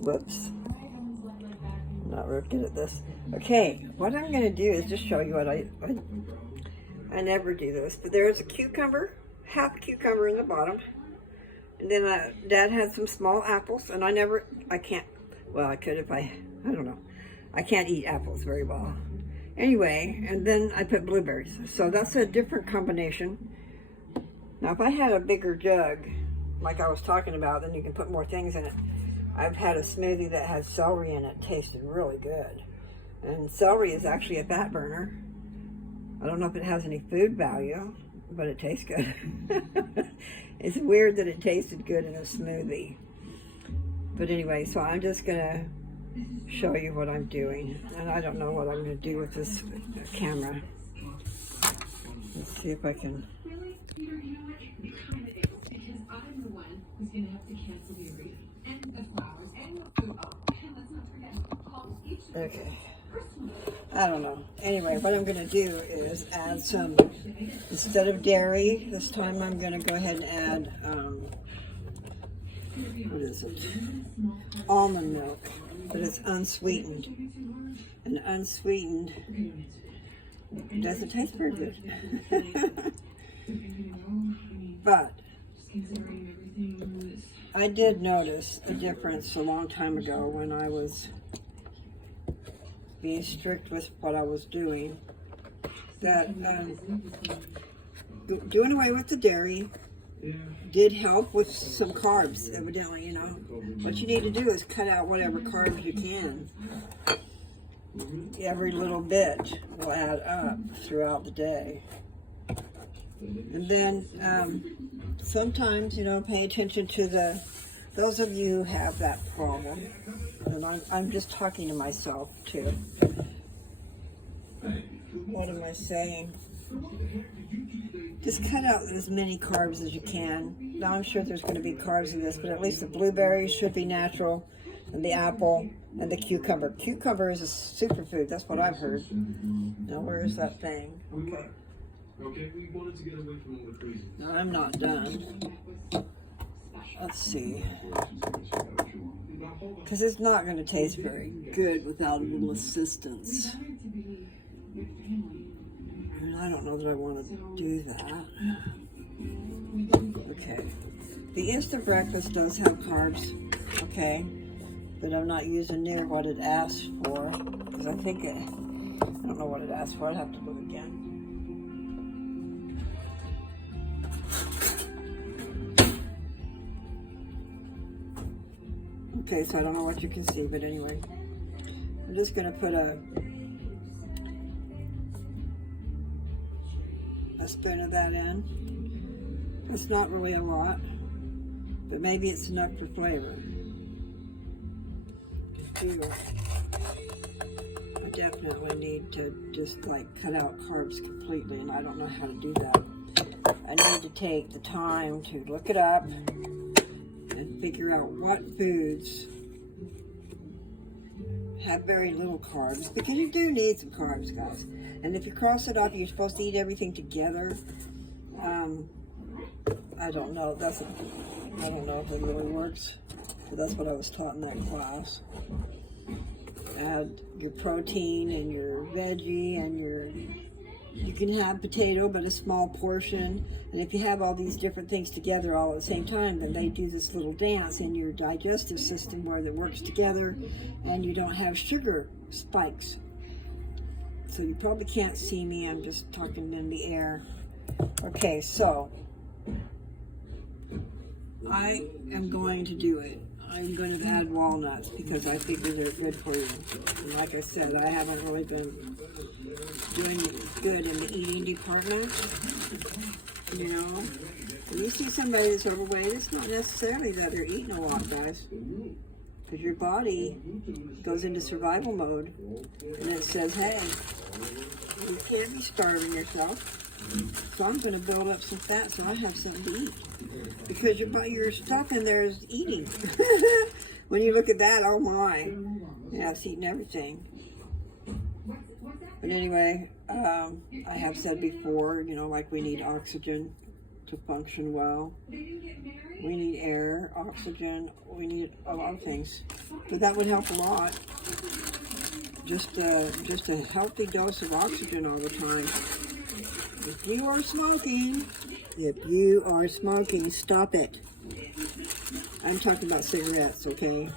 Whoops. I'm not real good at this. Okay, what I'm going to do is just show you what I never do this, but there's a cucumber, half a cucumber in the bottom. And then Dad had some small apples, and I can't, well, I could if I don't know. I can't eat apples very well. Anyway, and then I put blueberries. So that's a different combination. Now, if I had a bigger jug, like I was talking about, then you can put more things in it. I've had a smoothie that had celery in it. Tasted really good. And celery is actually a fat burner. I don't know if it has any food value, but it tastes good. It's weird that it tasted good in a smoothie. But anyway, so I'm just going to show you what I'm doing. And I don't know what I'm going to do with this camera. Let's see if I can. Okay. I don't know. Anyway, what I'm going to do is add some, instead of dairy, this time I'm going to go ahead and add, what is it? Almond milk, but it's unsweetened. And unsweetened doesn't taste very good. But I did notice a difference a long time ago when I was being strict with what I was doing, that doing away with the dairy did help with some carbs, evidently, you know. What you need to do is cut out whatever carbs you can. Every little bit will add up throughout the day. And then sometimes, you know, pay attention to those of you who have that problem. And I'm just talking to myself too. What am I saying? Just cut out as many carbs as you can. Now I'm sure there's going to be carbs in this, but at least the blueberries should be natural, and the apple, and the cucumber. Cucumber is a superfood. That's what I've heard. Now where is that thing? Okay. We wanted to get away from all the crazy. No, I'm not done. Let's see. Because it's not going to taste very good without a little assistance. And I don't know that I want to do that. Okay. The instant breakfast does have carbs, okay? But I'm not using near what it asked for. Because I think I don't know what it asked for. I'd have to look again. Okay, so I don't know what you can see, but anyway, I'm just going to put a spoon of that in. It's not really a lot, but maybe it's enough for flavor. I definitely need to just like cut out carbs completely, and I don't know how to do that. I need to take the time to look it up and figure out what foods have very little carbs, because you do need some carbs, guys. And if you cross it off, you're supposed to eat everything together. I don't know. I don't know if it really works, but that's what I was taught in that class. Add your protein and your veggie and you can have potato, but a small portion. And if you have all these different things together all at the same time, then they do this little dance in your digestive system where it works together, and you don't have sugar spikes. So you probably can't see me. I'm just talking in the air. Okay, so I am going to do it. I'm going to add walnuts because I think they're good for you. And like I said, I haven't really been doing good in the eating department. You know, when you see somebody that's overweight, it's not necessarily that they're eating a lot, guys. Because your body goes into survival mode, and it says, hey, you can't be starving yourself. So I'm going to build up some fat so I have something to eat. Because your stuff in there is eating. When you look at that, oh my. Yeah, it's eating everything. But anyway, I have said before, you know, like we need oxygen to function well. We need air, oxygen, we need a lot of things. But that would help a lot. Just a healthy dose of oxygen all the time. If you are smoking, stop it. I'm talking about cigarettes, okay?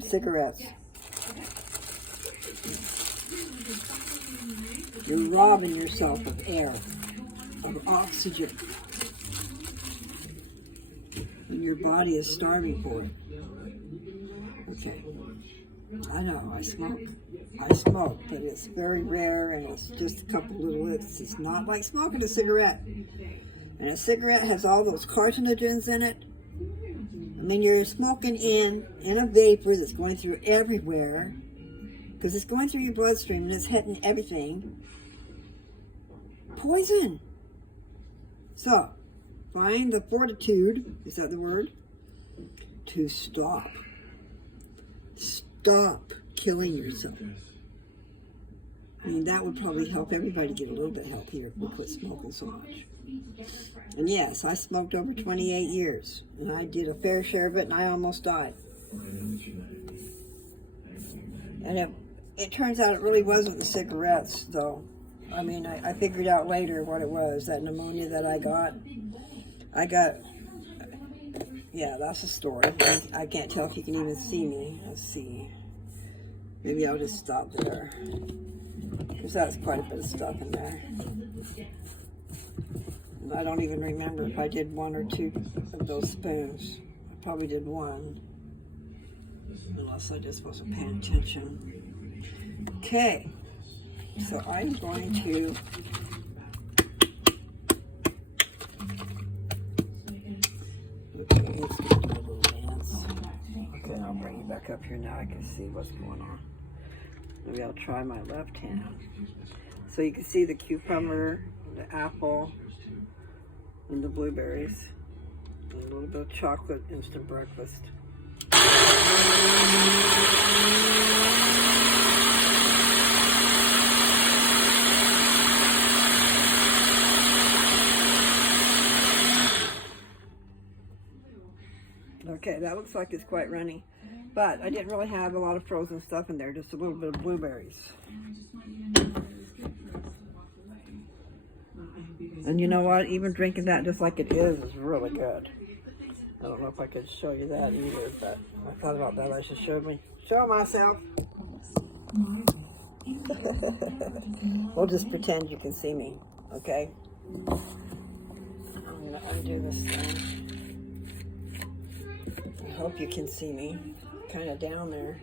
Cigarettes. You're robbing yourself of air, of oxygen. And your body is starving for it. Okay. I know, I smoke, but it's very rare and it's just a couple little hits. It's not like smoking a cigarette. And a cigarette has all those carcinogens in it. I mean, you're smoking in a vapor that's going through everywhere because it's going through your bloodstream and it's hitting everything. Poison. So, find the fortitude, is that the word? To stop. Stop killing yourself. I mean, that would probably help everybody get a little bit healthier if we quit smoking so much. And yes, I smoked over 28 years, and I did a fair share of it, and I almost died. And it turns out it really wasn't the cigarettes, though. I mean, I figured out later what it was, that pneumonia that I got, yeah, that's a story. I can't tell if you can even see me. Let's see. Maybe I'll just stop there. Because that's quite a bit of stuff in there. And I don't even remember if I did one or two of those spoons. I probably did one. Unless I just wasn't paying attention. Okay. So I'm going to... Okay, I'll bring you back up here now. I can see what's going on. Maybe I'll try my left hand. So you can see the cucumber, the apple, and the blueberries, and a little bit of chocolate instant breakfast. Okay, that looks like it's quite runny. But I didn't really have a lot of frozen stuff in there, just a little bit of blueberries. And you know what? Even drinking that just like it is really good. I don't know if I could show you that either, but I thought about that. I should show myself. We'll just pretend you can see me, okay? I'm going to undo this thing. I hope you can see me. Kind of down there.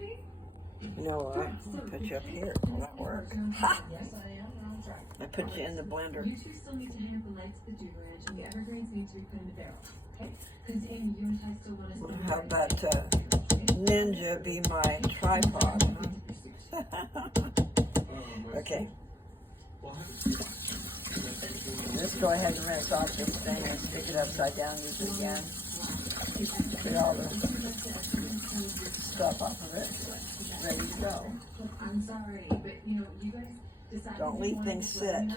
You know what? I'll put you up here. Will that work? Ha! I put you in the blender. How about Ninja be my tripod? Okay. Let's go ahead and rinse off this thing and stick it upside down and use it again. Get all the stuff off of it. Ready to go. I'm sorry, but you guys decided. Don't leave things sit.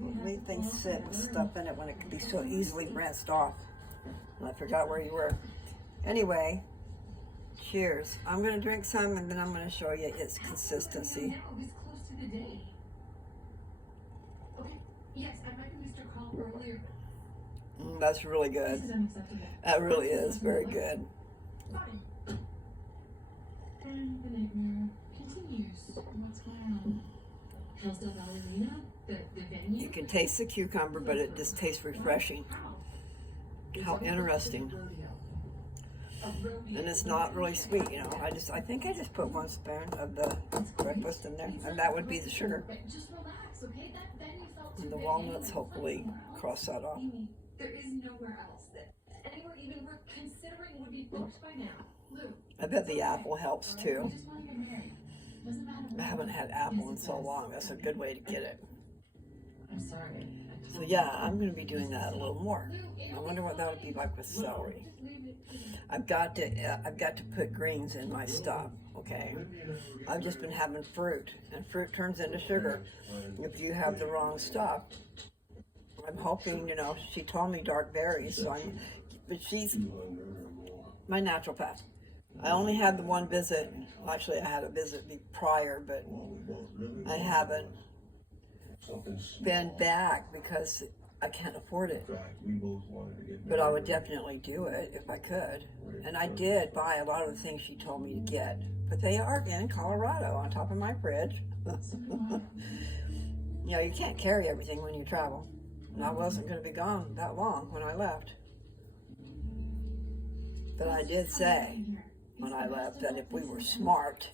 Don't leave things sit with stuff in it when it can be so easily rinsed off. And I forgot where you were. Anyway, cheers. I'm going to drink some and then I'm going to show you its consistency. That's really good. That really is very good. And the nightmare continues. What's going on? You can taste the cucumber, but it just tastes refreshing. How interesting. And it's not really sweet, you know. I think I just put 1 spoon of the breakfast in there, and that would be the sugar. And the walnuts hopefully cross that off. There is nowhere else that anywhere even we're considering would be booked by now. I bet the apple helps too. I haven't had apple in so long. That's a good way to get it. I'm sorry. So yeah, I'm going to be doing that a little more. I wonder what that would be like with celery. I've got to put greens in my stuff. Okay. I've just been having fruit, and fruit turns into sugar if you have the wrong stuff. I'm hoping, you know, she told me dark berries, so but she's my naturopath. I only had the one visit. Well, actually, I had a visit prior, but I haven't been back because I can't afford it. But I would definitely do it if I could. And I did buy a lot of the things she told me to get. But they are in Colorado on top of my fridge. You know, you can't carry everything when you travel. And I wasn't going to be gone that long when I left. But I did say when I left that if we were smart,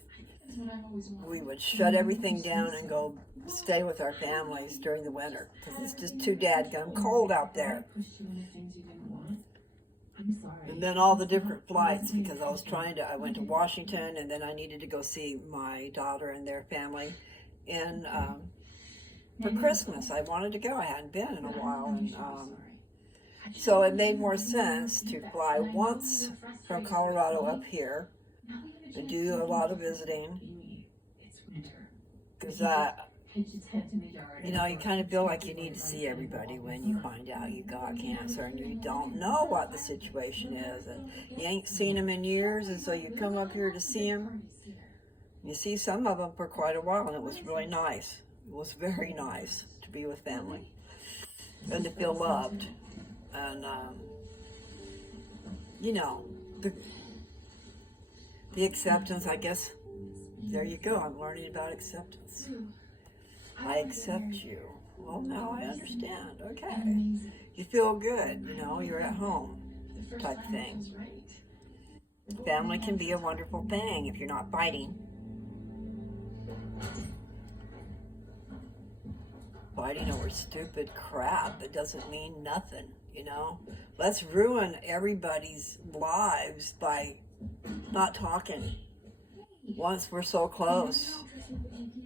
we would shut everything down and go stay with our families during the winter because it's just too dadgum cold out there. And then all the different flights, because I went to Washington, and then I needed to go see my daughter and their family in for Christmas. I wanted to go. I hadn't been in a while, and so it made more sense to fly once from Colorado up here and do a lot of visiting, because you know, you kind of feel like you need to see everybody when you find out you got cancer and you don't know what the situation is, and you ain't seen them in years, and so you come up here to see them. You see some of them for quite a while, and it was really nice. It was very nice to be with family and to feel loved. And, you know, the acceptance, I guess, there you go. I'm learning about acceptance. I accept you. Well, now I understand. Okay. You feel good, you know, you're at home type thing. Family can be a wonderful thing if you're not fighting. Fighting over stupid crap that doesn't mean nothing, you know. Let's ruin everybody's lives by not talking. Once we're so close,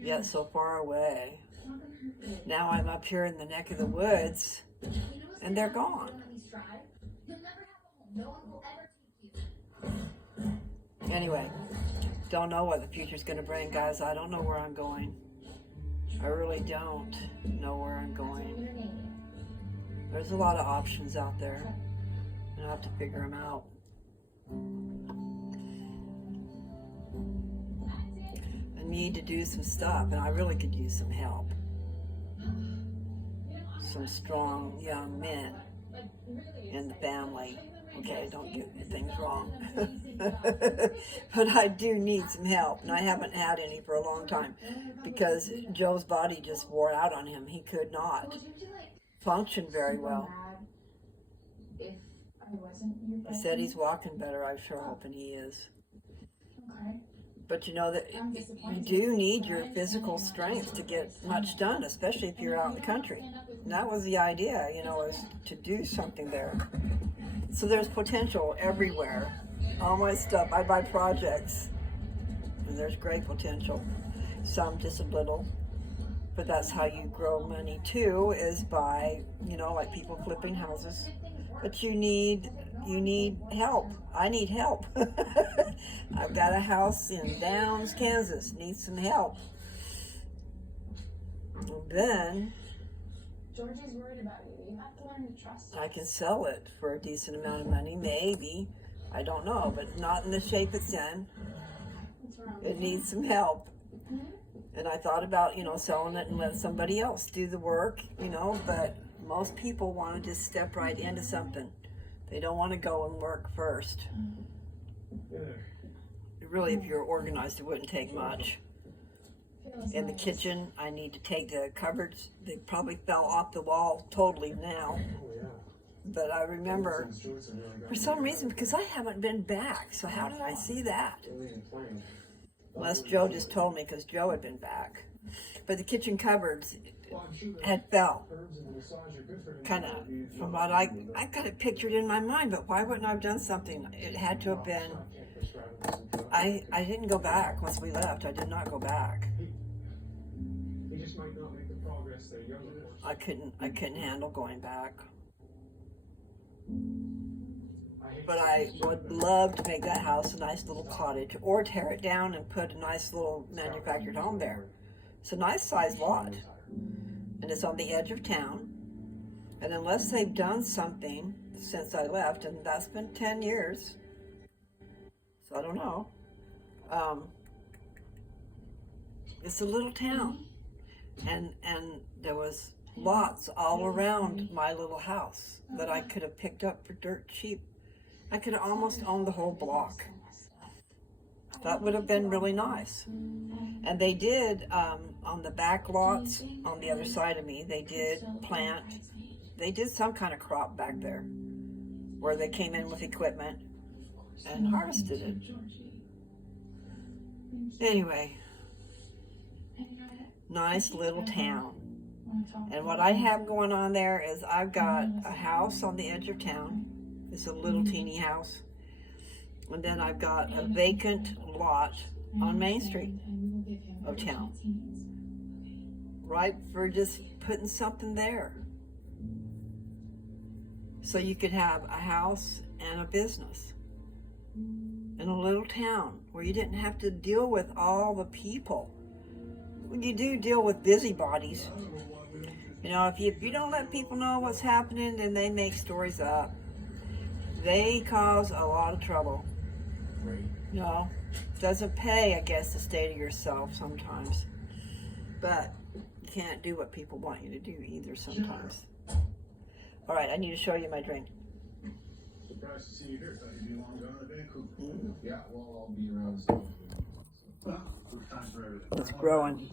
yet so far away. Now I'm up here in the neck of the woods, and they're gone. Anyway, don't know what the future's going to bring, guys. I don't know where I'm going. I really don't know where I'm going. There's a lot of options out there, and I have to figure them out. I need to do some stuff, and I really could use some help. Some strong young men in the family. Okay, don't get things wrong. But I do need some help, and I haven't had any for a long time because Joe's body just wore out on him. He could not function very well. He said he's walking better. I'm sure hoping he is. But you know that you do need your physical strength to get much done, especially if you're out in the country. And that was the idea, you know, is to do something there. So there's potential everywhere. All my stuff, I buy projects, and there's great potential. Some just a little, but that's how you grow money too, is by, you know, like people flipping houses. But you need help. I need help. I've got a house in Downs, Kansas, needs some help. And then Georgie's worried about you. You have to learn to trust her. I can sell it for a decent amount of money, maybe. I don't know, but not in the shape it's in. It needs some help. And I thought about, you know, selling it and let somebody else do the work, you know, but most people want to just step right into something. They don't want to go and work first. Really, if you're organized, it wouldn't take much. In the kitchen, I need to take the cupboards. They probably fell off the wall totally now. But I remember, for some reason, because I haven't been back, so how did I see that? Unless Joe just told me, because Joe had been back. But the kitchen cupboards had fell. Kind of, from what I got it pictured in my mind, but why wouldn't I have done something? It had to have been, I didn't go back once we left. I did not go back. I couldn't handle going back. But I would love to make that house a nice little cottage, or tear it down and put a nice little manufactured home there. It's a nice sized lot, and it's on the edge of town. And unless they've done something since I left, and that's been 10 years, so I don't know. It's a little town, and there was lots all around my little house that I could have picked up for dirt cheap. I could have almost owned the whole block. That would have been really nice. And they did, on the back lots on the other side of me, they did plant, they did some kind of crop back there where they came in with equipment and harvested it. Anyway, nice little town. And what I have going on there is I've got a house on the edge of town. It's a little teeny house. And then I've got a vacant lot on Main Street of town. Right for just putting something there. So you could have a house and a business in a little town where you didn't have to deal with all the people. When you do deal with busybodies, you know, if you don't let people know what's happening, then they make stories up. They cause a lot of trouble. You know, doesn't pay, I guess, to stay to yourself sometimes. But you can't do what people want you to do either sometimes. All right, I need to show you my drink. Surprised to see you here. Thought you'd be long gone to Vancouver. Yeah, well, I'll be around soon. Well, there's time for everything. It's growing.